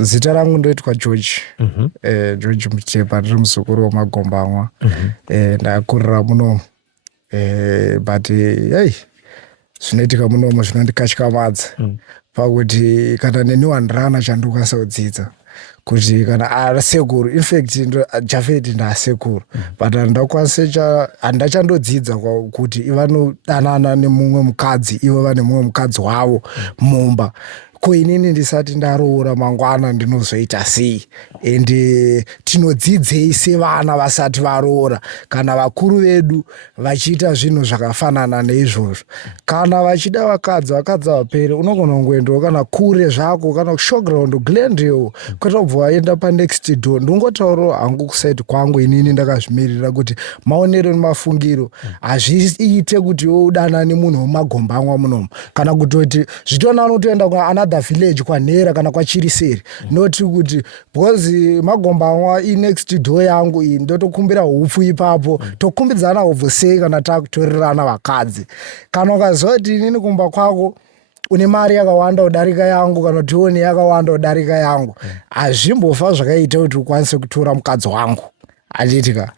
Zita rangu ndoitwa George. George Muchepa, ndiri muzukuru weMagombamwa. Ndakurira munomu. But hey, zvinoitika munomu zvinondikatyamadza. Pakuti kana neni wandirana chandokwanisa kudzidza kuti kana sekuru, in fact Jafeti ndaasekuru, but handachandodzidza kuti ivanodanana nemumwe mukadzi, ivo vane mumwe mukadzi wavo mumba. Ko inini ndisati ndaroora mangwana ndinozoita sei? Ende tinodzidzei sevana vasati varoora kana vakuru vedu vachiita zvinhu zvakafanana neizvozvo? Kana vachida vakadzi vapere, unogona kungoendawo kana kure zvako, kana kushowground Glendale, kwete kubva waenda panext door. Ndingotaurawo hangu kusaiti kwangu inini ndakazvimirira kuti maonero nemafungiro hazviite kuti udanane munhu weMagombamwa munomu, kana kutoti zvitona unotoenda kuanother village kwanhera kana kwachiriseri, noti kuti because Magombamwa inext door yangu iyi ndotokumbira hupfu ipapo, tokumbidzana hupfu sei kana takutorerana vakadzi? Kana ukazoti inini kumba kwako une mari yakawanda kudarika yangu, kana kuti une yakawanda kudarika yangu, hazvimbofa zvakaita kuti ukwanise kutora mukadzi wangu. Handitika.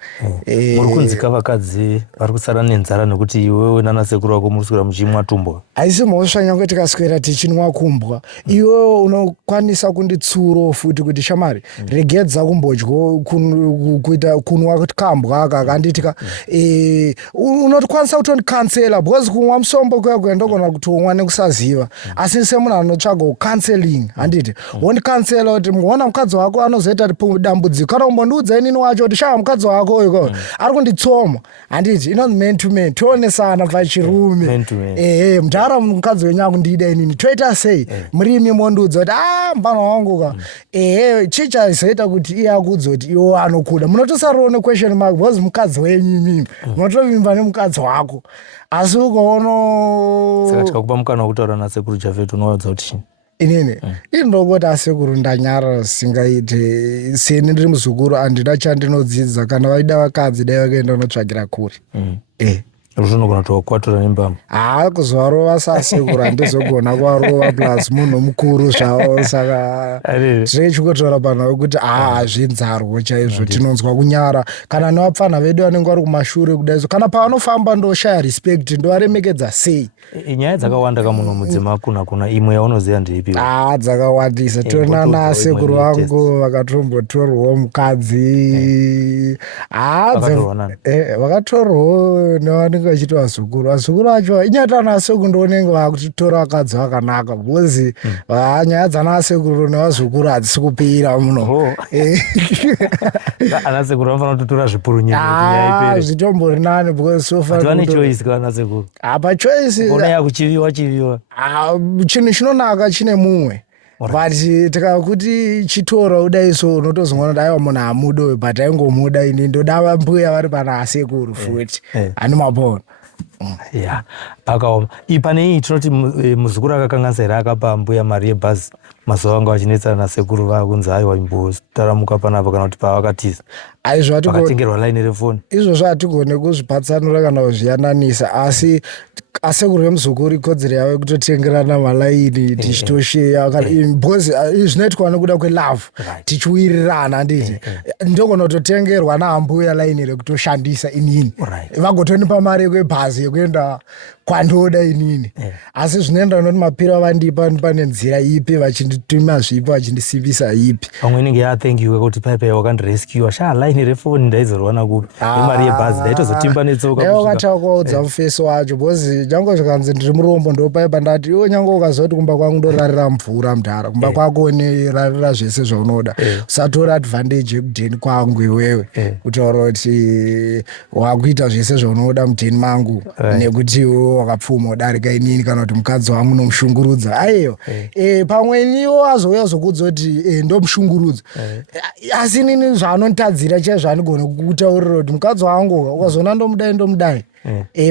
Muri kunzika vakadzi vari kusara nenzara nekuti iwewe nanasekuru wako muri kuswera muchimwa tumbwa? Haisi mhosva nyange tikaswera tichinwa kumbwa. Iwewe unokwanisa kunditsuro futi kuti shamari regedza kumbodya kuita kunwa kambwa aka. Handitika. Unokwanisa kutondikansela because kumwa musombo kwako ndogona kutomwa nekusaziva. Asi semunhu anotsvaga counseling, handiti. Wondikansela kuti muona mukadzi wako anozoita dambudziko. Kana umbondiudza inini wacho kuti shaa mukadzi wako uyu ari kunditsoma, handiti, inonzi man to man, tionesana pachirume. Mudhara mukadzi wenyu akundida inini, toita sei? Murimi mondiudza kuti mubana wangu ka chichazoita kuti iye akuudza kuti iwo anokuda. Munotosariwo nequestion mark because mukadzi wenyu imimi, munotovimba nemukadzi wako. Asi ukaona saka tikakupa mukana wekutaura nasekuru Jafeti unoudza kuti chini? Inini indongoti asekuru ndanyara singaite seni ndiri muzukuru handina chandinodzidza. Kana vaida vakadzi dai vakaenda unotsvagira kuri. Zvinogona kutokwatura nembama? Kuzovarova sasekuru handizogona kuvarova plus munhu mukuru zvavo. Saka zvichikotora panhu wekuti zvinzarwo chaizvo, tinonzwa kunyara. Kana nevapfana vedu vanenge vari kumashure kudaizo, kana pavanofamba ndoshaya respect, ndovaremekedza sei? Nyaya dzakawanda kamuno mudzima kuna imwe yaunoziva ndeipi? Dzakawandisa. Tona nasekuru vangu vakatombotorwawo mukadzi. Vakatorwawo nevanenge vachiti vazukuru. Vazukuru vacho inyata nasekuru ndonenge vakutora vakadzi vakanaka because nyaya dzanasekuru nevazukuru hadzisi kupira muno. Anasekuru vanofanira kutotora zvipurunyeni zvitombori nani because vane choice kavanasekuru. Pachoice ya kuchiviwa chinhu chinonaka chine mumwe. But tikakuti chitora udaiso unotozongona daiwa munhu hamudo, but aingomuda ini ndoda mbuya vari pana asekuru futi. Hani mabona. Akaoma. Pane iyi tinoti muzukuru akakanganisa here akapa mbuya mari yebhazi mazuva anga vachinetsana nasekuru vakunzi aiwa imbotaramuka panapa kana kuti pavakatiza vakatengerwa laini refoni? Izvozvo hatigone kuzvipatsanura kana kuzviyananisa, asi asekuru vemuzukuru ikodzero yavo kutotengerana malaini tichitosheya because zvinoitwa nekuda kwelove, tichiwirirana. Handiti ndogona kutotengerwa naambuya laini rekutoshandisa inini, vagotonipa mari yekwebhazi yekuenda kwandoda inini. Asi zvinoenda noti mapiro vandipa pane nzira ipi, vachindituma zvipi, vachindisimbisa ipi. Pamwe inenge thank you kuti paipai wakandirescue shaa laini refoni ndaizorwana kupi nemari yebhazi ndaitozotimba netsoka. Wakatakuudza mufeso wacho because nyange zvikanzi ndiri murombo ndopaipa ndati iwo nyange ukazoti kumba kwangu ndorarira mvura mudhara, kumba kwako nerarira zvese zvaunoda, usatora advantage yekudheni kwangu iwewe, kutaura kuti wakuita zvese zvaunoda mudheni mangu nekuti wakapfuma udarika inini, kana kuti mukadzi wangu nomushungurudza. Aiyo pamweniwo azouya zokudza kuti ndomushungurudza, asi inini zvaanonditadzira chaizvo zvandigona kutaurira kuti mukadzi wangu ukazona ndomudai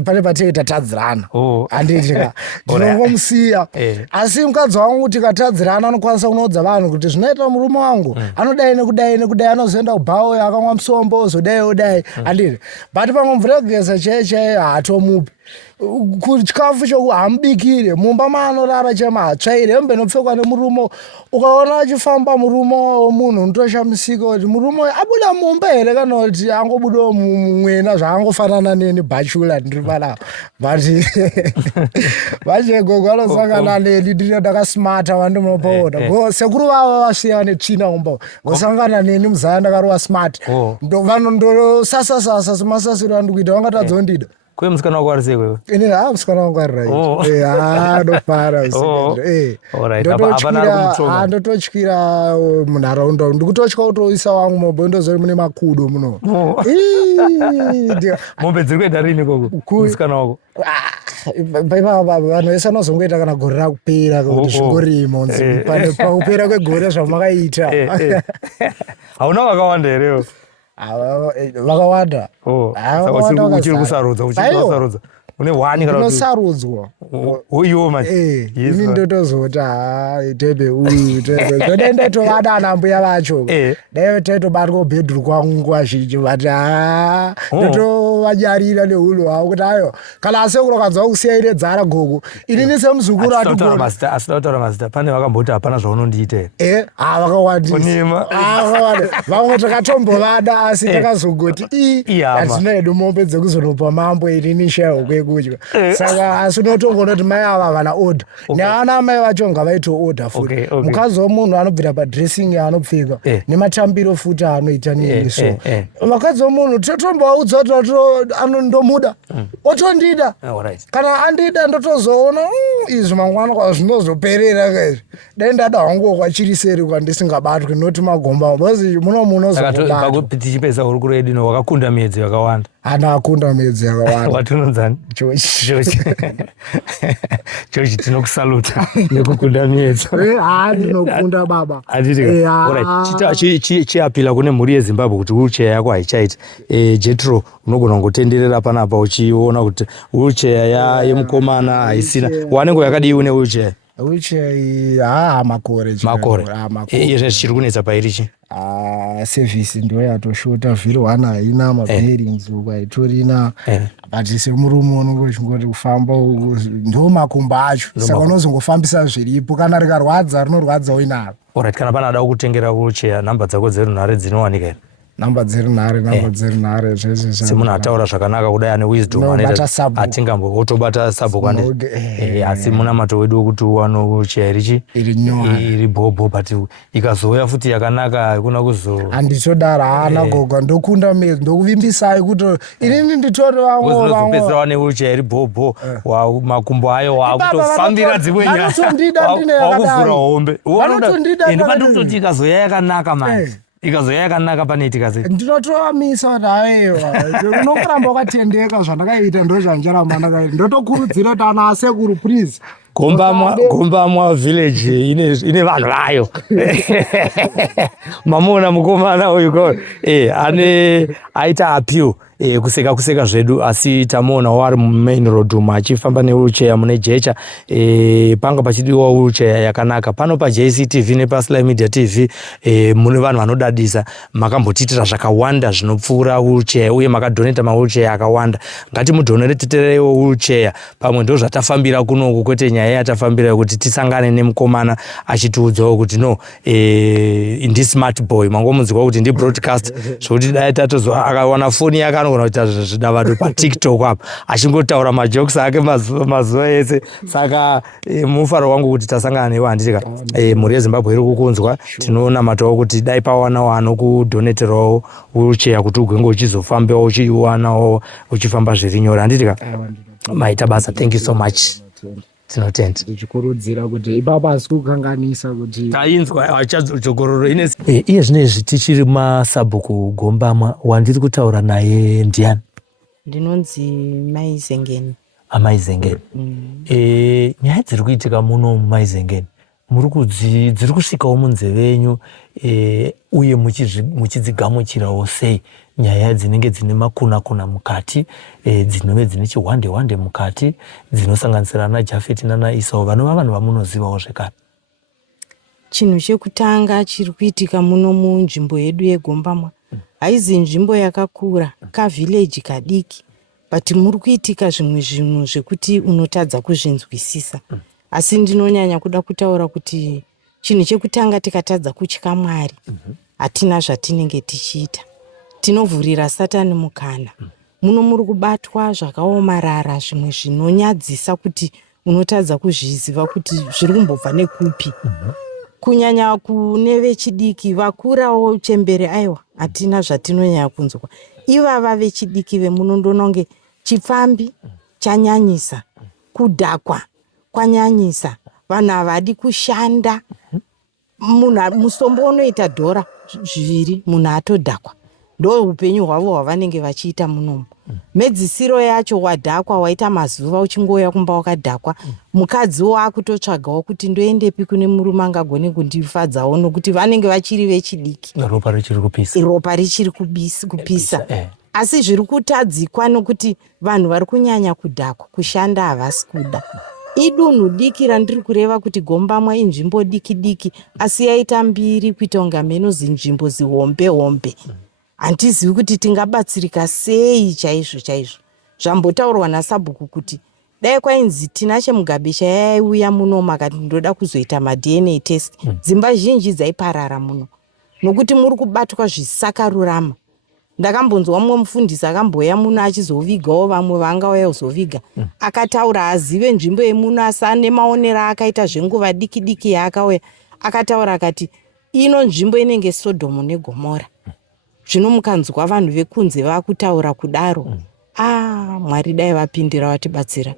pane patenge tatadzirana. Handitika ndinongomusiya. Asi mukadzi wangu tikatadzirana anokwanisa kunoudza vanhu kuti zvinoita murume wangu anodai nekudai, anozoenda kubhawe akamwa musombo ozodai. Handiti but pamwe mvura yekugeza chaiyo haatomupi. chikafu chokuhambikire mumba maanorara chematsvaire hembe inopfekwa nemurume. Ukaona achifamba murume womunhu unotoshamisika kuti murume abuda mumba here kana kuti angobudawo mumwena zvaangofanana neni bachula ndiri panapa but vachegogo anosangana neni ndiri ndakasmata vandimunopaona sekuru vavo vasiya netsvina kumba ngosangana neni muzaya ndakarova smart ndosasasasa semasasiro andikuita vangatadzawo ndida kwe musikana wako ari sekwewe ini musikana wangu ari right ndopara ndototyira munharaunda ndikutotya kutoisa wangu mabhondozori mune makudo muno mombe dziri kuenda rini koko musikana wako ipapa vanhu vese anozongoita kana gore rakupera kuti zvingorimo pakupera kwegore zvamakaita hauna vakawanda herewo vakawanda uchiri kusarudza une hwani kanainosarudzwa iwo manje ini ndotozota tebe uyu tode ndotovada ana mbuya vacho dai taitobatwa bedroom kwangu nguva zhinji but ndotovajarira nehulu hwavo kuti ayo kana asekuru kanzwa kusiyaire dzara gogo inini semuzukuru asida kutaura mazita pane vakamboti hapana zvaunondiita here vakawandisa vamwe takatombovada asi takazongoti hatinoedu mombe dzekuzonopa mambo inini shaho kwekudya saka asi unotongoona kuti mai ava vana order neana mai vacho ngavaito order futi mukadzi womunhu anobvira padressing yaanopfeka nematambiro futi anoita nini so vakadzi womunhu totombovaudza kuti ndomuda otondida kana andida ndotozoona izvi mangwana kwazvinozoperera kaizvi dai ndada hanguo kwachiri seri kwandisingabatwi noti magomba bcause muno tichipedza hurukuro yedu ino wakakunda miedzi yakawanda ana akunda miedzi yakawanda watinonzani chochi tinokusaluta nekukunda miedzi ndinokunda baba chiapila kune mhuri yezimbabwe kuti wheelchair yako haichaiti jetro unogona kungotenderera panapa uchiona kuti wheelchair yemukomana haisina wanenge yakadii une wheelchair makore izvi zvichiri kunetsa pairichi sevhisi ndo yatoshota vhiri 1 haina mabearings ukaitorina but semurume unenge uchingoti kufamba ndo makumbo acho saka unozongofambisa zviripo kana rikarwadza rinorwadza uinaro orit kana pane ada kutengera wheelchair nhamba dzako dzerunhare dzinowanika here namba dzerunhare zvese semunhu ataura zvakanaka kudai ane wisdom atingambo otobata sabhokwane asi munamato wedu wekuti uwano wheelchair iri bhobho but ikazouya futi yakanaka hakuna handitodaro haana goga ndokunda mezi ndokuvimbisai kuti inini nditori vamwepedzera wane wheelchair iri bhobho makumbo ayo wakutofambira dzimwe nyawakuvhura hombe ndipandikutoti ikazouya yakanaka manje ikazoya yakanaka paneitika sei ndinotovamisa kuti haiwa unokuramba wakatendeka zvandakaita ndo zvanjaramba ndakaita ndotokurudzira kuti ana asekuru please gombamwa village ine vanhu vayo mamona mukomana uyu ane aita appeal kuseka zvedu asi tamuona wari mumain road umu achifamba newheelchair mune jecha panga pachidiwa wheelchair yakanaka pano paJCTV nepaSly Media TV mune vanhu vanodadisa makambotiitira zvakawanda zvinopfuura wheelchair uye makadoneta mawheelchair akawanda ngatimudhonereteterewo wheelchair pamwe ndo zvatafambira kunoku kwete nyaya yatafambira kuti tisangane nemukomana achitiudzawo kuti no ndi smart boy mangomudzwa kuti ndi broadcast zvokuti dai tatozwa akawana foni yake anogona kuita zvidavado paTikTok apa achingotaura majokes ake mazuva ese saka mufaro wangu kuti tasangana newe handitika mhuri yeZimbabwe iri kukunzwa tinonamatawo kuti dai pawanawo anokudhoneterawo wheelchair kuti ugenge uchizofambawo uchiwanawo uchifamba zviri nyore handitika maita basa. Thank you so much. Tinotenda tichikurudzira kuti ipapa asi kukanganisa kuti tainzwa achazochokororo iye zvinezvi tichiri masabhuku Gombamwa wandiri kutaura naye ndiani? Ndinonzi Maizengeni. Amaizengeni. Nyaya dziri kuitika muno mumaizengeni dziri kusvikawo munzeve yenyu uye muchidzigamuchirawo sei nyaya dzinenge dzine makuna mukati dzinove dzine chihwande mukati dzinosanganisira na Jafet nana Esau vanova vanhu vamunozivawo zvekare? Chinhu chekutanga chiri kuitika muno munzvimbo yedu yeGombamwa haizi nzvimbo yakakura, kavhileji kadiki but muri kuitika zvimwe zvinhu zvekuti unotadza kuzvinzwisisa. Asi ndinonyanya kuda kutaura kuti chinhu chekutanga tikatadza kutya Mwari hatina zvatinenge tichiita. Tinovhurira Satani mukana. Muno muri kubatwa zvakaomarara, zvimwe zvinonyadzisa kuti unotadza kuzviziva kuti zviri kumbobva nekupi. Kunyanya kune vechidiki, vakurawo chembere aiwa hatina zvatinonyanya kunzwa. Ivava vechidiki vemuno ndononge chifambi chanyanyisa, kudhakwa kwanyanyisa, vanhu havadi kushanda. Musombo unoita dhora zviviri, munhu atodhakwa. Ndo upenyu hwavo hwavanenge vachiita munomu. Medzisiro yacho wadhakwa, waita mazuva uchingoya kumba wakadhakwa. Mukadzi wakutotsvagawo kuti ndoendepi kune murume angagone kundifadzawo, nokuti vanenge vachiri vechidiki. Ropa richiri kupisa. Ropa richiri kupisa. Asi zviri kutadzikwa nokuti vanhu vari kunyanya kudhakwa, kushanda havasi kuda. Idunhu diki randiri kureva kuti Gombamwa inzvimbo diki diki, asi yaita mbiri kuita unga menozi nzvimbo zihombe hombe. Handizivi kuti tingabatsirika sei chaizvo chaizvo. Zvambotaurwa naSabhuku kuti dai kwainzi Tinashe Mugabe chayaiuya muno makati ndoda kuzoita maDNA test, dzimba zhinji dzaiparara muno nokuti muri kubatwa zvisakarurama. Ndakambonzwa mumwe mufundisi akamboya muno achizovigawo vamwe vangauya kuzoviga, akataura azive nzvimbo yemuno asi ane maonero akaita zvenguva diki diki yaakauya, akataura akati ino nzvimbo inenge Sodhomu neGomora. Zvino mukanzwa vanhu vekunze vakutaura kudaro. Mwari dai vapindira vatibatsira.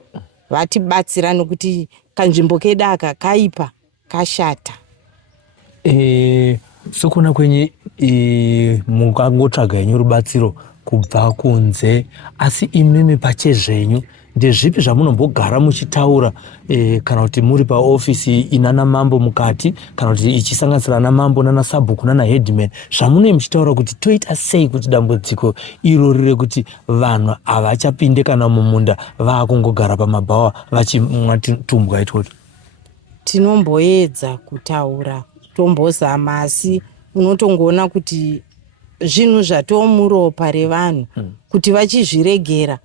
Vatibatsira nokuti kanzvimbo kedu aka kaipa, kashata. Sokuna kwenye mukangotsvaga henyu rubatsiro kubva kunze, asi imimi pachezvenyu ndezvipi zvamunombogara muchitaura kana kuti muri paofisi inana mambo mukati, kana kuti ichisanganisira ana mambo nana Sabhuku nana Headman, zvamunenge muchitaura kuti toita sei kuti dambudziko iro rire kuti vanhu havachapinde kana mumunda, vaakungogara pamabhawa vachimwa tumbwa itwoto? Tinomboedza kutaura, tombozama, asi unotongoona kuti zvinhu zvatomuropa revanhu kuti vachizviregera.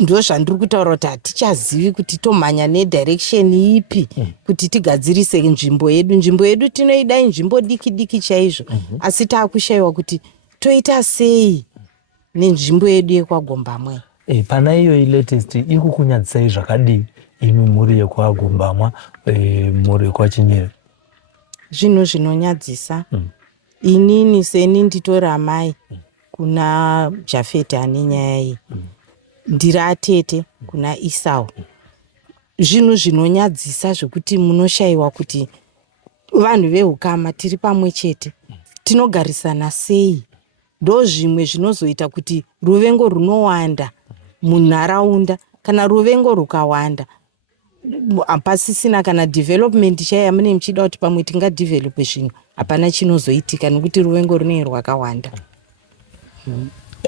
Ndo zvandiri kutaura kuti hatichazivi kuti tomhanya nedirection ipi kuti tigadzirise nzvimbo yedu. Nzvimbo yedu tinoidai nzvimbo diki diki chaizvo, asi taakushayiwa kuti toita sei nenzvimbo yedu yekwaGombamwa. Pana iyo latest iri kukunyadzisai zvakadii imi muri yekwaGombamwa, muri kwaChinyere? Zvinhu zvinonyadzisa. Inini seni nditori amai kuna Jafeti ane nyaya iyi, ndiri atete kuna Esau. Zvinhu zvinonyadzisa zvekuti munoshayiwa kuti vanhu vehukama tiri pamwe chete, tinogarisana sei. Ndo zvimwe zvinozoita kuti ruvengo runowanda munharaunda. Kana ruvengo rukawanda, pasisina kana development chaya mune muchida kuti pamwe tingadevelope zvinhu, hapana chinozoitika nokuti ruvengo runenge rwakawanda.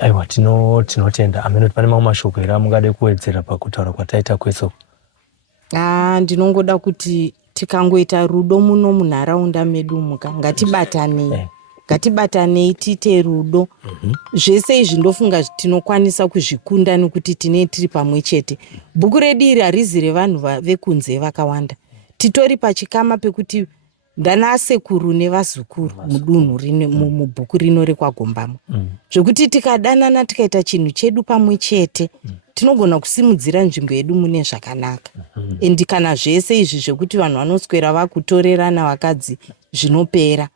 Aiwa, tinotenda. Amenoti pane mamwe mashoko here amungade kuwedzera pakutaura kwataita kweso? Ndinongoda kuti tikangoita rudo muno munharaunda medu muka, ngatibatanei. Ngatibatanei tiite rudo. Zvese izvi ndofunga tinokwanisa kuzvikunda nokuti tine tiri pamwe chete. Bhuku redu iri harizi revanhu vekunze vakawanda. Titori pachikama pekuti ndanasekuru nevazukuru mudunhu mubhuku rino rekwaGombamwa. Zvekuti tikadanana tikaita chinhu chedu pamwe chete, tinogona kusimudzira nzvimbo yedu mune zvakanaka. Endi kana zvese izvi zvekuti vanhu vanoswera vakutorerana vakadzi zvinopera,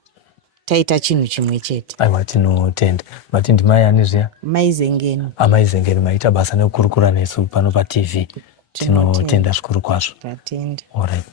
taita chinhu chimwe chete. Aiwa, tinotenda. Mati ndimai ani zviya? Mai Zengeni. Amai Zengeni, maita basa nekukurukura nesu pano paTV. Tinotenda zvikuru kwazvo. Tatenda. Alright.